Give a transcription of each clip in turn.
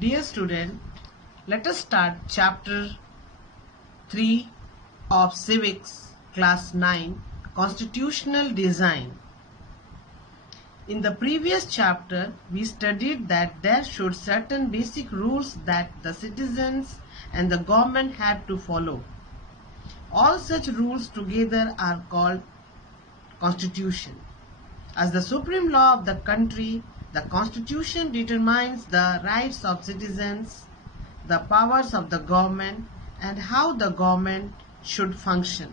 Dear student, let us start chapter 3 of Civics, class 9, Constitutional Design. In the previous chapter, we studied that there should certain basic rules that the citizens and the government had to follow. All such rules together are called Constitution. As the supreme law of the country, the Constitution determines the rights of citizens, the powers of the government, and how the government should function.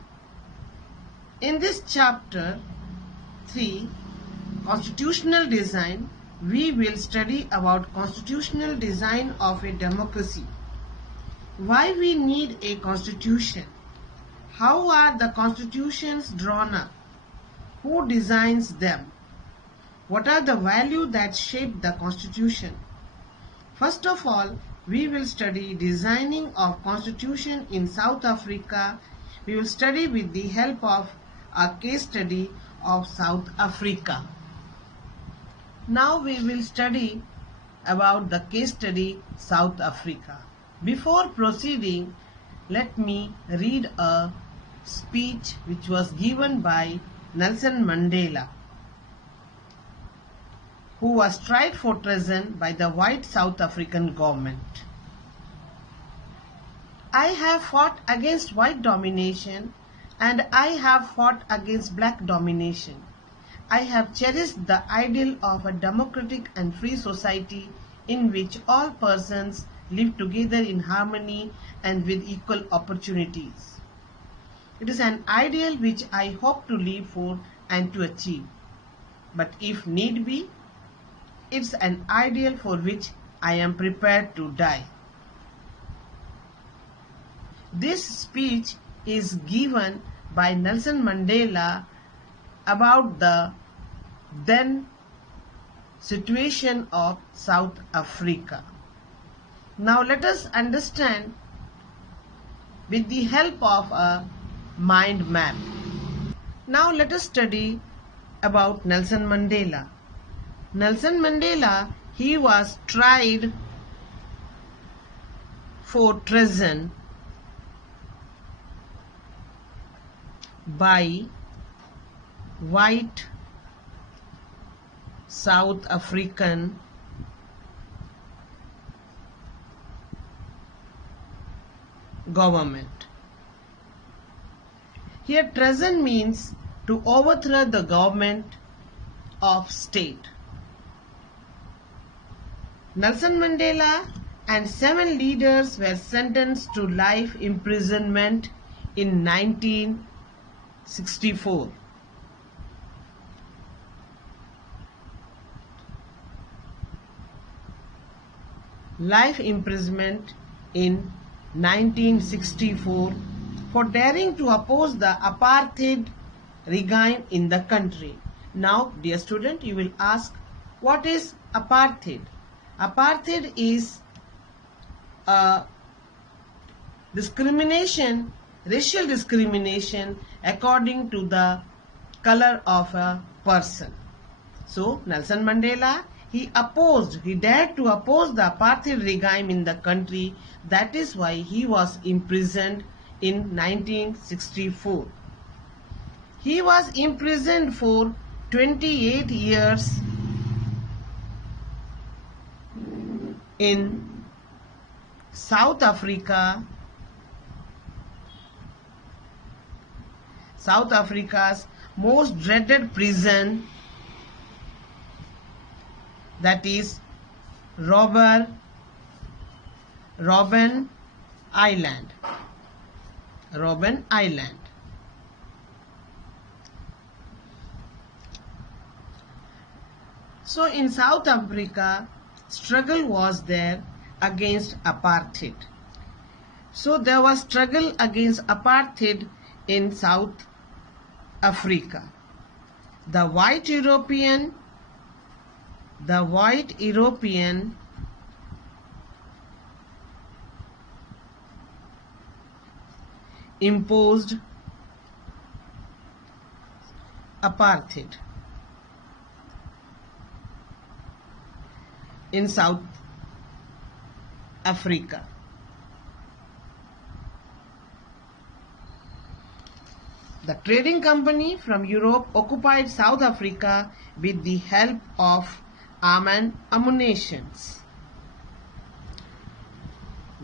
In this chapter 3, Constitutional Design, we will study about constitutional design of a democracy. Why we need a constitution? How are the constitutions drawn up? Who designs them? What are the values that shape the constitution? First of all, we will study designing of constitution in South Africa. We will study with the help of a case study of South Africa. Now we will study about the case study South Africa. Before proceeding, let me read a speech which was given by Nelson Mandela, who was tried for treason by the white South African government. I have fought against white domination and I have fought against black domination. I have cherished the ideal of a democratic and free society in which all persons live together in harmony and with equal opportunities. It is an ideal which I hope to live for and to achieve. But if need be, it's an ideal for which I am prepared to die. This speech is given by Nelson Mandela about the then situation of South Africa. Now let us understand with the help of a mind map. Now let us study about Nelson Mandela. Nelson Mandela, he was tried for treason by white South African government. Here treason means to overthrow the government of state. Nelson Mandela and 7 leaders were sentenced to life imprisonment in 1964. Life imprisonment in 1964 for daring to oppose the apartheid regime in the country. Now, dear student, you will ask, what is apartheid? Apartheid is discrimination, racial discrimination according to the color of a person. So, Nelson Mandela, he dared to oppose the apartheid regime in the country. That is why he was imprisoned in 1964. He was imprisoned for 28 years in South Africa, South Africa's most dreaded prison, that is Robben Island. Robben Island. So in South Africa, struggle was there against apartheid. So there was struggle against apartheid in South Africa. The white European imposed apartheid in South Africa. The trading company from Europe occupied South Africa with the help of arms and ammunition.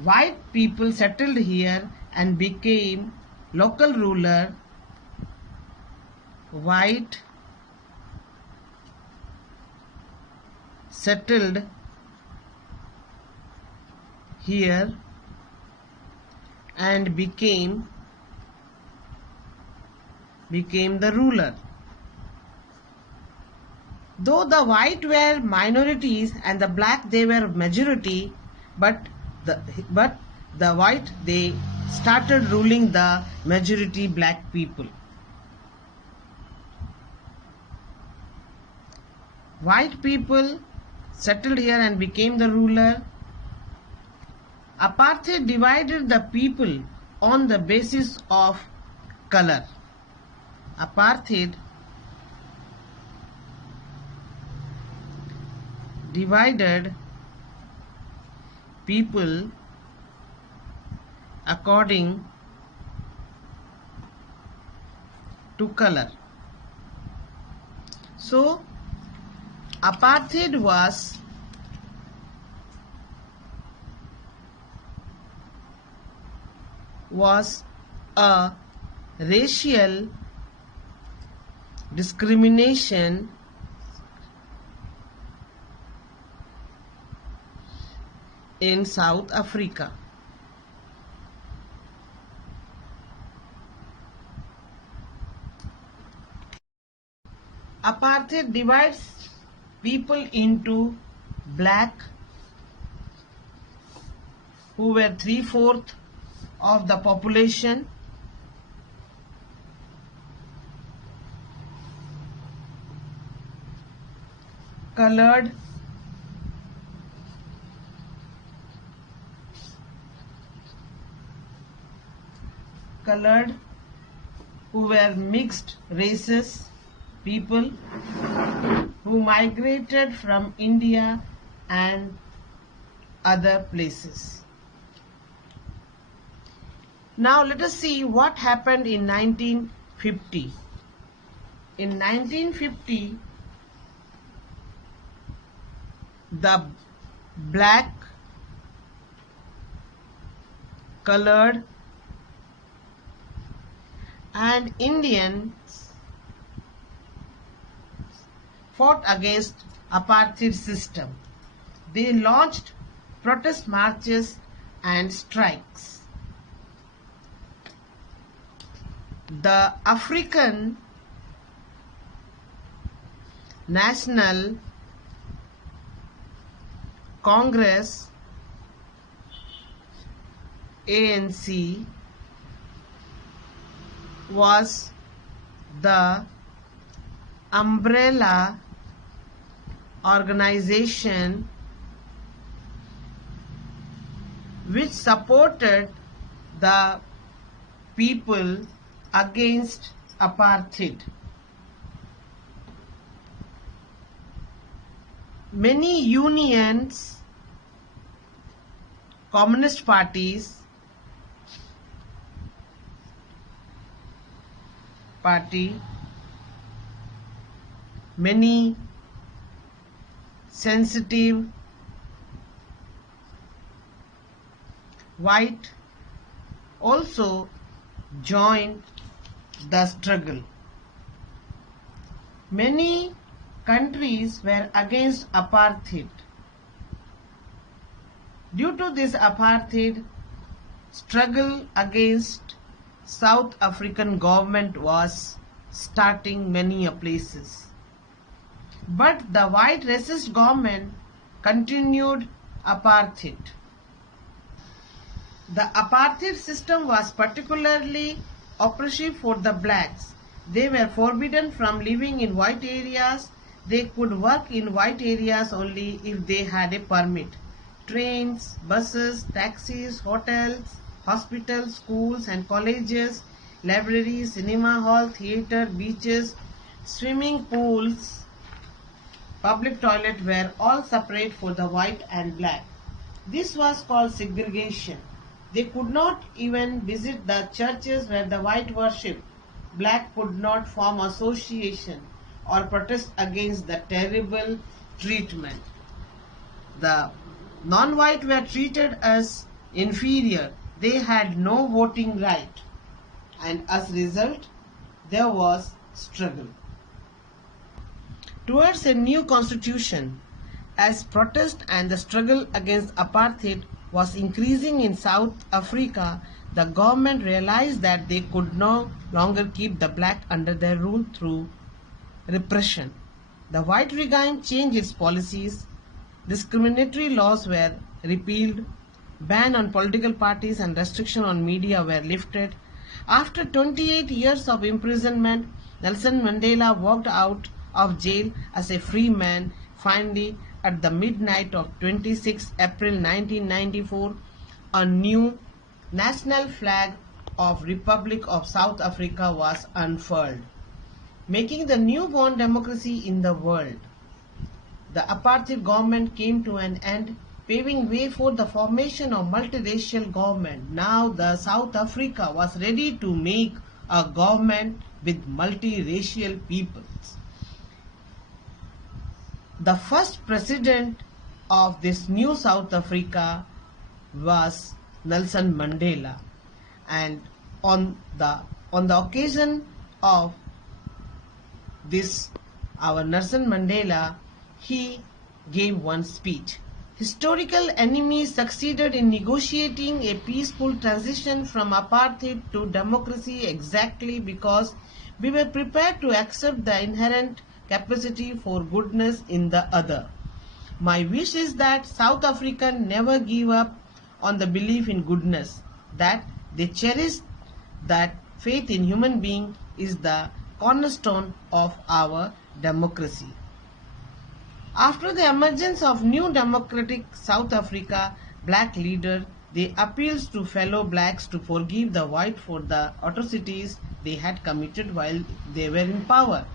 White people settled here and became local ruler. White settled here and became the ruler. Though the white were minorities and the black they were majority, but the white they started ruling the majority black people. White people settled here and became the ruler. Apartheid divided the people on the basis of color. Apartheid divided people according to color. So, apartheid was a racial discrimination in South Africa. Apartheid divides people into black, who were 3/4 of the population, colored, who were mixed races people who migrated from India and other places. Now let us see what happened in 1950. In 1950, the black, colored and Indians fought against apartheid system. They launched protest marches and strikes. The African National Congress, ANC, was the umbrella organization which supported the people against apartheid. Many unions, communist parties, many sensitive white also joined the struggle. Many countries were against apartheid. Due to this apartheid, struggle against South African government was starting many places. But the white racist government continued apartheid. The apartheid system was particularly oppressive for the blacks. They were forbidden from living in white areas. They could work in white areas only if they had a permit. Trains, buses, taxis, hotels, hospitals, schools and colleges, libraries, cinema hall, theatre, beaches, swimming pools, public toilet were all separate for the white and black. This was called segregation. They could not even visit the churches where the white worshipped. Black could not form association or protest against the terrible treatment. The non-white were treated as inferior. They had no voting right, and as a result, there was struggle towards a new constitution. As protest and the struggle against apartheid was increasing in South Africa, the government realized that they could no longer keep the black under their rule through repression. The white regime changed its policies. Discriminatory laws were repealed, ban on political parties and restriction on media were lifted. After 28 years of imprisonment, Nelson Mandela walked out of jail as a free man. Finally, at the midnight of 26 April 1994, a new national flag of Republic of South Africa was unfurled, making the newborn democracy in the world. The apartheid government came to an end, paving way for the formation of multiracial government. Now the South Africa was ready to make a government with multiracial peoples. The first president of this new South Africa was Nelson Mandela, and on the occasion of this, our Nelson Mandela, he gave one speech. Historical enemies succeeded in negotiating a peaceful transition from apartheid to democracy exactly because we were prepared to accept the inherent capacity for goodness in the other. My wish is that South Africa never give up on the belief in goodness, that they cherish that faith in human being is the cornerstone of our democracy. After the emergence of new democratic South Africa, black leader, they appealed to fellow blacks to forgive the white for the atrocities they had committed while they were in power.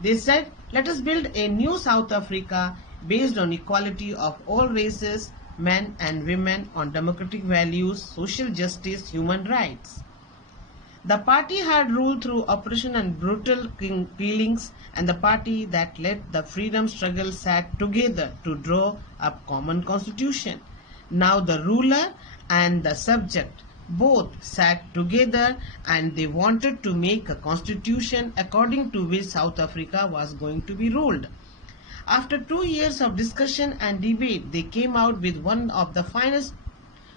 They said, let us build a new South Africa based on equality of all races, men and women, on democratic values, social justice, human rights. The party had ruled through oppression and brutal killings, and the party that led the freedom struggle sat together to draw up common constitution. Now the ruler and the subject both sat together and they wanted to make a constitution according to which South Africa was going to be ruled. After 2 years of discussion and debate, they came out with one of the finest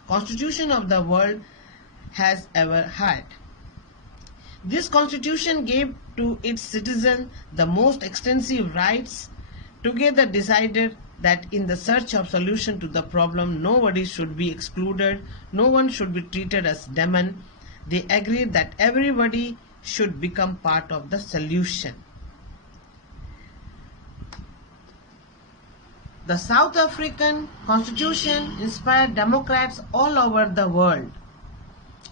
constitution of the world has ever had. This constitution gave to its citizens the most extensive rights. Together decided that in the search of solution to the problem, nobody should be excluded, no one should be treated as demon. They agreed that everybody should become part of the solution. The South African Constitution inspired Democrats all over the world.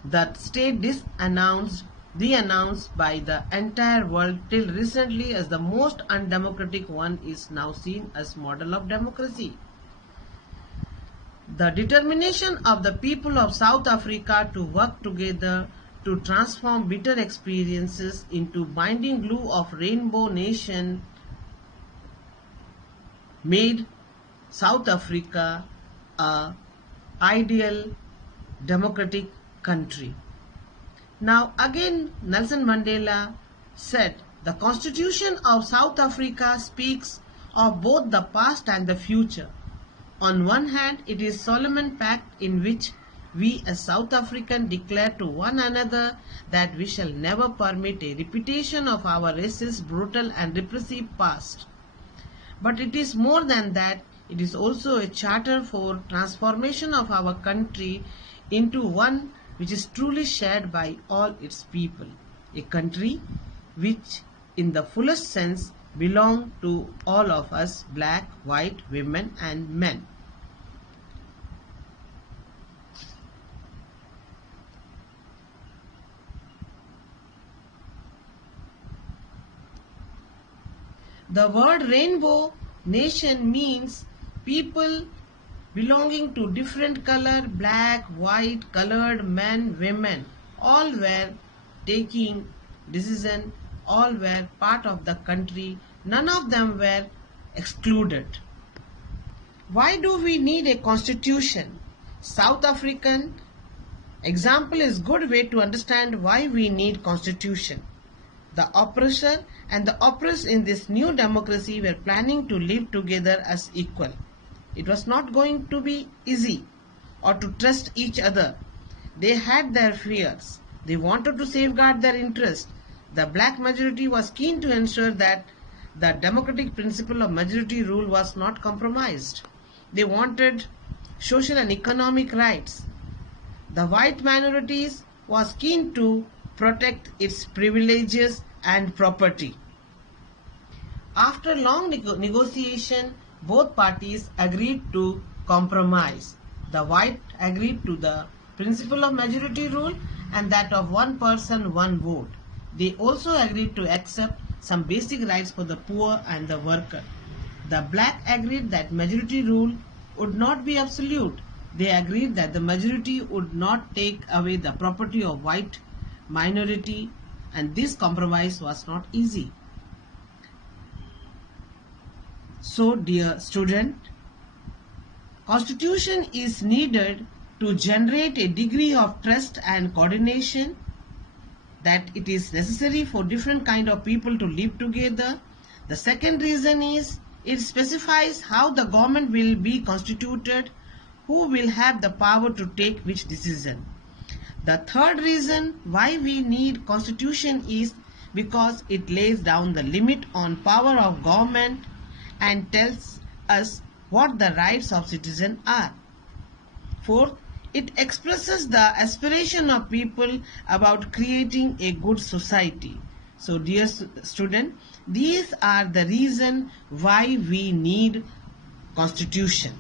The state denounced by the entire world till recently as the most undemocratic one is now seen as model of democracy. The determination of the people of South Africa to work together to transform bitter experiences into binding glue of Rainbow Nation made South Africa an ideal democratic country. Now again Nelson Mandela said, the Constitution of South Africa speaks of both the past and the future. On one hand, it is solemn pact in which we as South Africans declare to one another that we shall never permit a repetition of our racist, brutal and repressive past. But it is more than that, it is also a charter for transformation of our country into one which is truly shared by all its people. A country which in the fullest sense belongs to all of us, black, white, women and men. The word Rainbow Nation means people belonging to different color, black, white, colored men, women, all were taking decision, all were part of the country, none of them were excluded. Why do we need a constitution? South African example is good way to understand why we need constitution. The oppressor and the oppressed in this new democracy were planning to live together as equal. It was not going to be easy or to trust each other. They had their fears. They wanted to safeguard their interests. The black majority was keen to ensure that the democratic principle of majority rule was not compromised. They wanted social and economic rights. The white minorities was keen to protect its privileges and property. After long negotiation, both parties agreed to compromise. The white agreed to the principle of majority rule and that of one person, one vote. They also agreed to accept some basic rights for the poor and the worker. The black agreed that majority rule would not be absolute. They agreed that the majority would not take away the property of white minority, and this compromise was not easy. So, dear student, constitution is needed to generate a degree of trust and coordination, that it is necessary for different kind of people to live together. The second reason is it specifies how the government will be constituted, who will have the power to take which decision. The third reason why we need constitution is because it lays down the limit on power of government and tells us what the rights of citizens are. Fourth, it expresses the aspiration of people about creating a good society. So dear student, these are the reason why we need constitution.